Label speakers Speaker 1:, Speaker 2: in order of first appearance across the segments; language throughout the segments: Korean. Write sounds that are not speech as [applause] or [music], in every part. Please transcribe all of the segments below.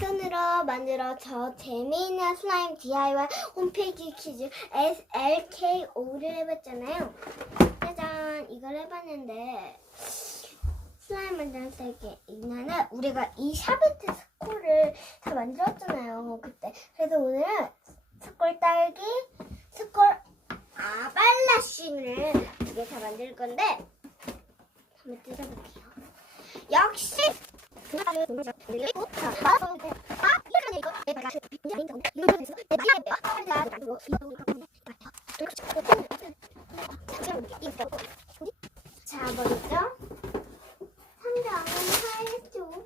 Speaker 1: 손으로 만들어 저 재미있는 슬라임 DIY 홈페이지 퀴즈 SLKO를 해봤잖아요. 짜잔 이걸 해봤는데 슬라임 만드는 세계에는 우리가 이 샤베트 스콜을 다 만들었잖아요. 그때 그래서 오늘은 스콜 딸기, 스콜 아발라신을 두개다 만들 건데 한번 뜯어볼게요. 역시 자 먼저 상장은 하였죠.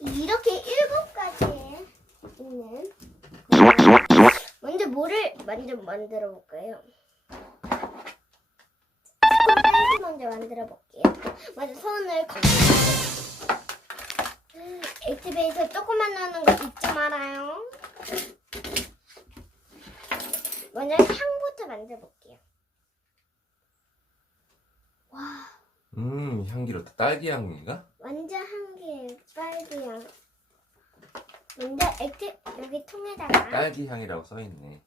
Speaker 1: 이렇게 일곱 가지 있는 먼저 뭐를 먼저 만들어 볼까요? 먼저 만들어 볼게요. 먼저 손을 거 액티베이터 조금만 넣는 거 잊지 말아요. 먼저 향부터 만들어 볼게요. 와,
Speaker 2: 음 향기롭다 딸기 향인가?
Speaker 1: 완전 향기예요. 딸기향. 먼저 액티 여기 통에다가
Speaker 2: 딸기 향이라고 써있네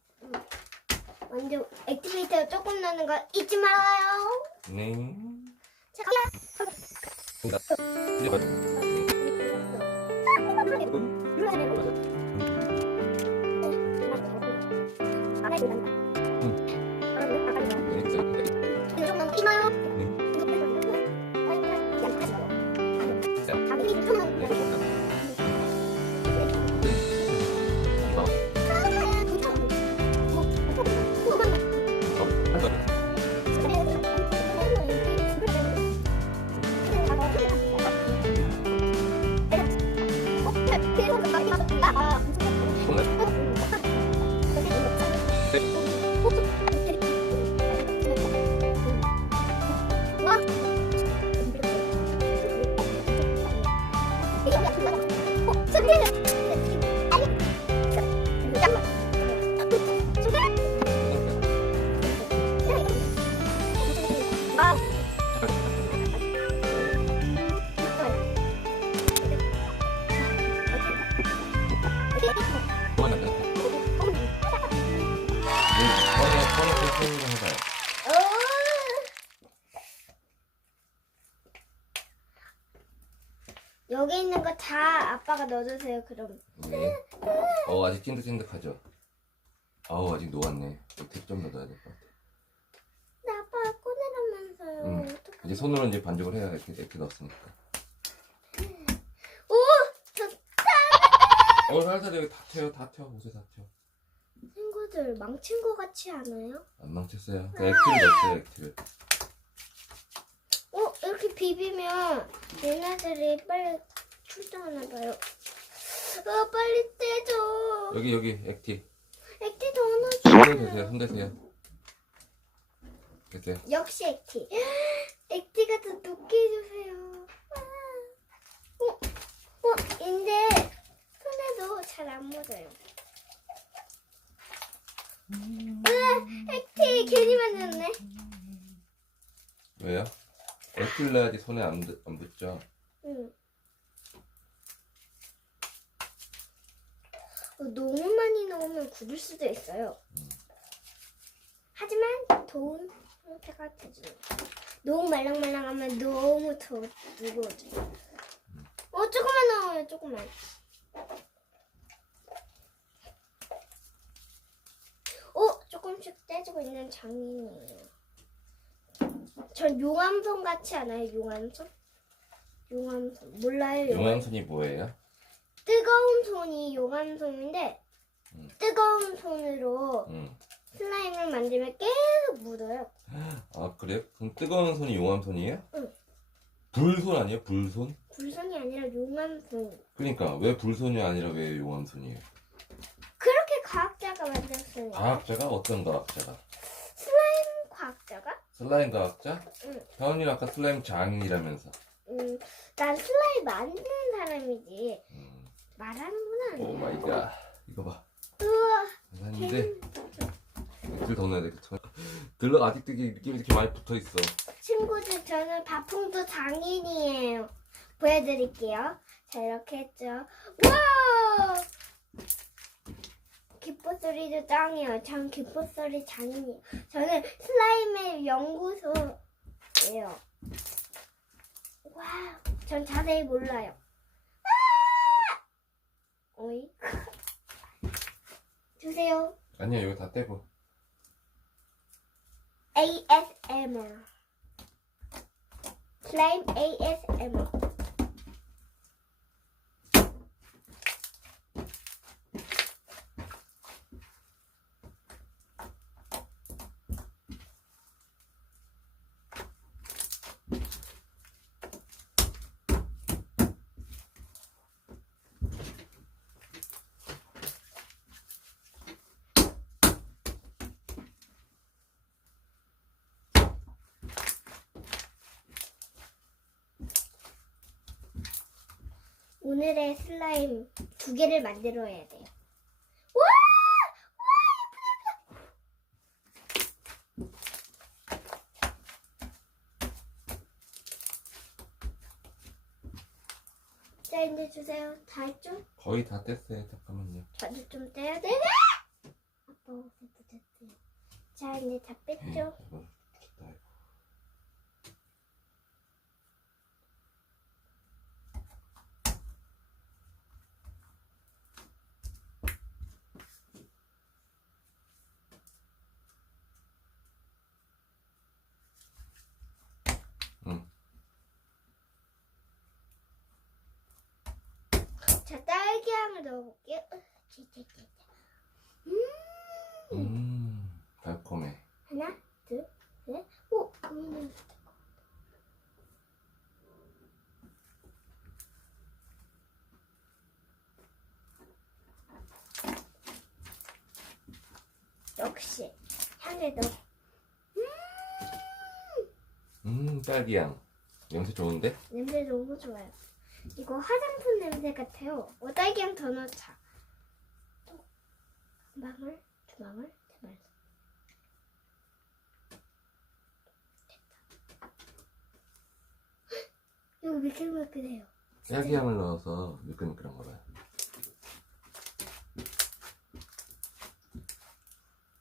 Speaker 1: 먼저 액티베이터 조금 넣는 거 잊지 말아요.
Speaker 2: 네
Speaker 1: 자, 조금 여기 있는 거 다 아빠가 넣어주세요. 그럼
Speaker 2: 네. 어 아직 찐득찐득하죠? 아우 아직 녹았네 택좀 넣어야 될 것 같아
Speaker 1: 나 아빠 꺼내라면서요.
Speaker 2: 응.
Speaker 1: 어떡해.
Speaker 2: 이제 손으로 이제 반죽을 해야 이렇게, 이렇게 넣었으니까
Speaker 1: 오,
Speaker 2: 저어 살살 여기 다 튀어 다 튀어 옷에 다 튀어
Speaker 1: 친구들 망친 거 같지 않아요?
Speaker 2: 안 망쳤어요 그 액티를 넣었어요 액티를
Speaker 1: 어, 이렇게 비비면 얘네들이 빨리 출동하나 봐요. 어, 빨리 떼줘.
Speaker 2: 여기 여기 액티
Speaker 1: 액티.
Speaker 2: 손 대세요 손 대세요 됐어요
Speaker 1: 역시 액티. [gasps] 액티가 더 높게 해주세요. 와. 어, 어, 근데 손에도 잘 안 묻어요. 으아, 액티 괜히 만졌네.
Speaker 2: 넣어야지 손에 안, 묻- 안 붙죠
Speaker 1: 응. 어, 너무 많이 넣으면 굳을 수도 있어요. 하지만 더운 상태가 되죠. 너무 말랑말랑하면 너무 더 무거워져요. 어, 조금만 넣어요, 조금만. 어, 조금씩 떼지고 있는 장인이에요. 전 용암손 같지 않아요, 용암손? 용암손. 몰라요, 용암.
Speaker 2: 용암손이 뭐예요?
Speaker 1: 뜨거운 손이 용암손인데,
Speaker 2: 음.
Speaker 1: 뜨거운 손으로
Speaker 2: 음.
Speaker 1: 슬라임을 만들면 계속 묻어요.
Speaker 2: 아 그래요? 그럼 뜨거운 손이 용암손이에요?
Speaker 1: 응.
Speaker 2: 불손 아니에요? 불손?
Speaker 1: 불손이 아니라 용암손.
Speaker 2: 그러니까 왜 불손이 아니라 왜 용암손이에요?
Speaker 1: 그렇게 과학자가 만들었어요.
Speaker 2: 과학자가 어떤 과학자가? 슬라임 과학자?
Speaker 1: 응.
Speaker 2: 현이는 아까 슬라임 장인이라면서
Speaker 1: 음, 난 슬라임 만드는 사람이지.
Speaker 2: 음.
Speaker 1: 말하는구나.
Speaker 2: 오 마이 갓 이거 봐
Speaker 1: 우와,
Speaker 2: 장난인데 들더 넣어야 되겠죠 들러 아직도 이게 느낌이 이렇게 많이 붙어 있어
Speaker 1: 친구들, 저는 바풍도 장인이에요. 보여드릴게요. 자, 이렇게 했죠. 와! 소리도 짱이에요. 전 기포 소리 장인이에요. 저는 슬라임의 연구소예요. 와, 전 자세히 몰라요. 아! 어이? [laughs] 주세요.
Speaker 2: 아니야 이거 다 떼고.
Speaker 1: ASMR. 슬라임 ASMR. 오늘의 슬라임 두 개를 만들어야 돼요. 와! 와, 예쁘다, 예쁘다. 자, 이제 주세요. 다 했죠?
Speaker 2: 거의 다 뗐어요. 잠깐만요.
Speaker 1: 저도 좀 떼야 돼. 아빠 옷에 묻었어요. 자, 이제 다 뺐죠?
Speaker 2: 음, 이거 좋겠다, 이거.
Speaker 1: 자, 딸기향을 넣어볼게요. 음,
Speaker 2: 음 달콤해.
Speaker 1: 하나, 둘, 셋. 오, 음. 역시 향을 넣어.
Speaker 2: 음 딸기향. 냄새 좋은데?
Speaker 1: 냄새 너무 좋아요. 이거 화장품 냄새 같아요. 어, 딸기향 더 넣자. 또, 한 방울, 두 방울, 세 방울. 됐다. 헉, 이거 미끌미끌해요.
Speaker 2: 딸기향을 넣어서 미끌미끌한 거 봐요.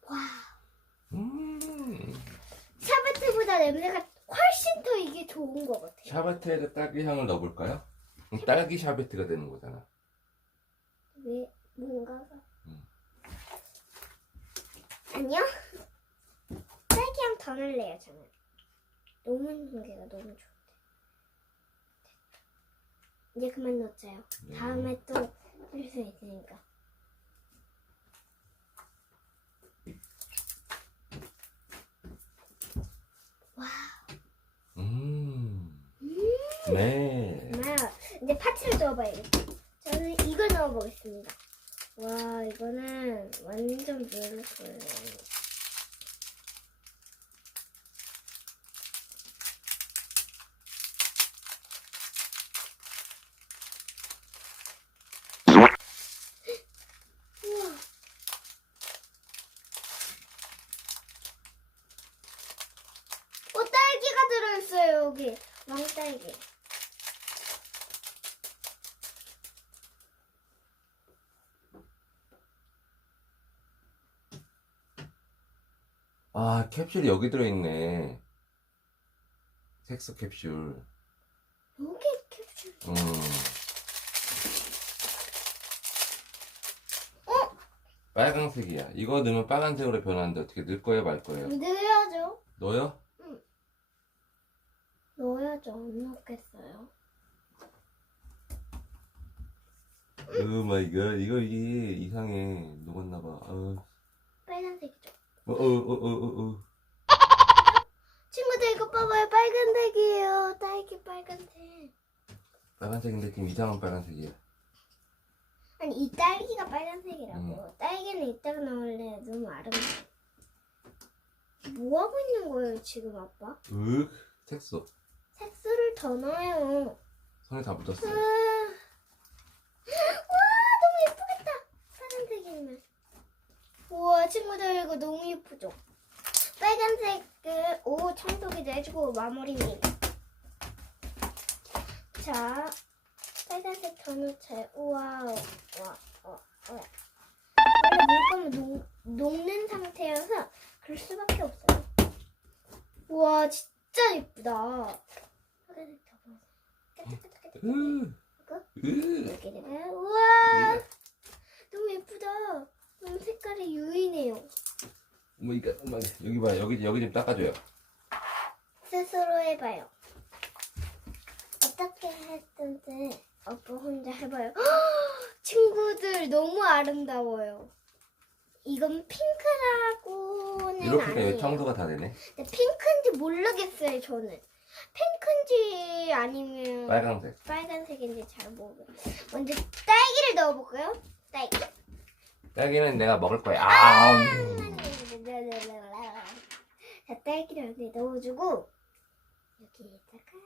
Speaker 1: 와,
Speaker 2: 음
Speaker 1: 샤베트보다 냄새가 훨씬 더 이게 좋은 것 같아요.
Speaker 2: 샤베트에다 딸기향을 넣어볼까요? 그럼 딸기 샤베트가 되는 거잖아.
Speaker 1: 왜 뭔가가?
Speaker 2: 음.
Speaker 1: 아니요. 딸기향 더 넣을래요 저는. 너무 향기가 너무 좋은데. 이제 그만 넣자요.
Speaker 2: 네.
Speaker 1: 다음에 또할수 있으니까. 와,
Speaker 2: 음. 네.
Speaker 1: 파츠를 넣어봐야겠다. 저는 이걸 넣어보겠습니다. 와, 이거는 완전 뮤직을. [gasps] 우와. 어, 딸기가 들어있어요, 여기. 왕딸기.
Speaker 2: 아 캡슐이 여기 들어있네. 색소 캡슐.
Speaker 1: 여기 캡슐.
Speaker 2: 음. 빨강색이야. 이거 넣으면 빨간색으로 변하는데 어떻게 넣을 거예요, 말 거예요?
Speaker 1: 넣어야죠.
Speaker 2: 넣어요?
Speaker 1: 넣어야죠. 안 넣겠어요.
Speaker 2: 오 마이 갓. 이거 이게 이상해. 녹았나 봐. 어.
Speaker 1: 빨간색이죠.
Speaker 2: 어, 어, 어, 어, 어, 어. [laughs]
Speaker 1: 친구들 이거 봐봐요. 빨간색이에요. 딸기 빨간색.
Speaker 2: 빨간색인데 지금 이상한 빨간색이야.
Speaker 1: 아니 이 딸기가 빨간색이라고.
Speaker 2: 음.
Speaker 1: 딸기는 이따가 넣을래. 너무 아름다워. 뭐 하고 있는 거예요 지금 아빠?
Speaker 2: 윽. 색소.
Speaker 1: 색소를 더 넣어요.
Speaker 2: 손에 다
Speaker 1: 아.
Speaker 2: 묻었어.
Speaker 1: 와 너무 예쁘겠다. 파란색이면. 우와 친구들 이거 너무 예쁘죠? 빨간색을 오 청소기도 해주고 마무리입니다. 자 빨간색 더 넣어요. 우와, 와, 와, 와. 원래 물감을 녹, 녹는 상태여서 그럴 수밖에 없어요. 우와, 진짜 예쁘다. 빨간색 더. 까딱까딱까딱.
Speaker 2: 으,
Speaker 1: 이거?
Speaker 2: 으.
Speaker 1: 이렇게 되면 우와, 너무 예쁘다. 너무 색깔이 유인해요.
Speaker 2: 뭐 이거 뭐, 여기 봐 여기 여기 좀 닦아줘요.
Speaker 1: 스스로 해봐요. 어떻게 했던지 아빠 혼자 해봐요. [gasps] 친구들 너무 아름다워요. 이건 핑크라고는
Speaker 2: 이렇게
Speaker 1: 아니에요.
Speaker 2: 되면 청소가 다 되네.
Speaker 1: 근데 핑크인지 모르겠어요 저는. 핑크인지 아니면
Speaker 2: 빨강색.
Speaker 1: 빨간색인지 잘 모르겠어요. 먼저 딸기를 넣어볼까요? 딸기.
Speaker 2: 딸기는 내가 먹을 거야. 아, 음.
Speaker 1: 자, 딸기를 여기 넣어주고 여기에다가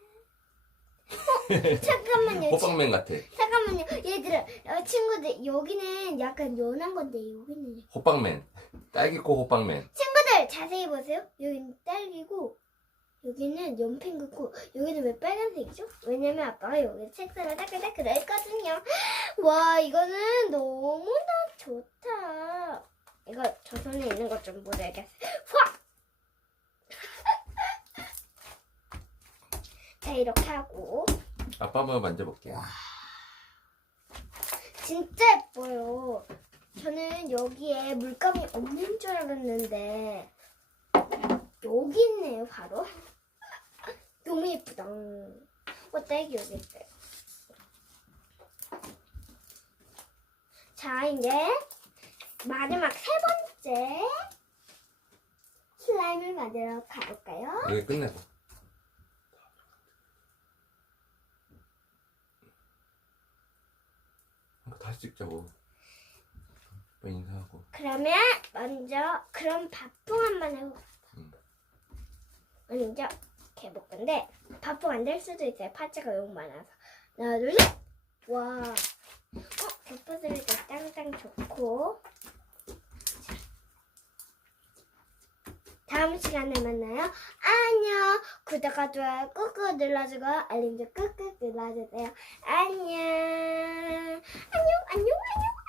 Speaker 1: 어, 잠깐만요.
Speaker 2: 호빵맨 같아.
Speaker 1: 잠깐만요. 얘들아, 어, 친구들 여기는 약간 연한 건데 여기는
Speaker 2: 호빵맨. 딸기코 호빵맨.
Speaker 1: 친구들 자세히 보세요. 여기는 딸기고 여기는 연핑크고 여기는 왜 빨간색이죠? 왜냐면 아빠가 여기 색깔을 따끈따끈 했거든요. 와 이거는 너무나 좋다. 이거 저 손에 있는 것 좀 보여야겠어요. 확! [laughs] 자 이렇게 하고
Speaker 2: 아빠 한번 만져볼게.
Speaker 1: 진짜 예뻐요. 저는 여기에 물감이 없는 줄 알았는데 여기 있네요, 바로. [laughs] 너무 예쁘다. 어, 딸기 여기 있어요. 자, 이제 마지막 세 번째 슬라임을 만들어 가볼까요?
Speaker 2: 여기 끝내고. 다시 찍자고. 빨리 인사하고.
Speaker 1: 그러면 먼저 그럼 밥풍 한번 해볼까요?
Speaker 2: 음.
Speaker 1: 먼저 이렇게 해볼 건데 밥풍 안될 수도 있어요. 파츠가 너무 많아서. 하나, 둘, 셋! 와. 어, 때 땅땅 좋고. 자. 다음 시간에 만나요. 안녕. 구독과 좋아요 꾹꾹 눌러주고 알림도 꾹꾹 눌러주세요. 안녕. 안녕, 안녕, 안녕.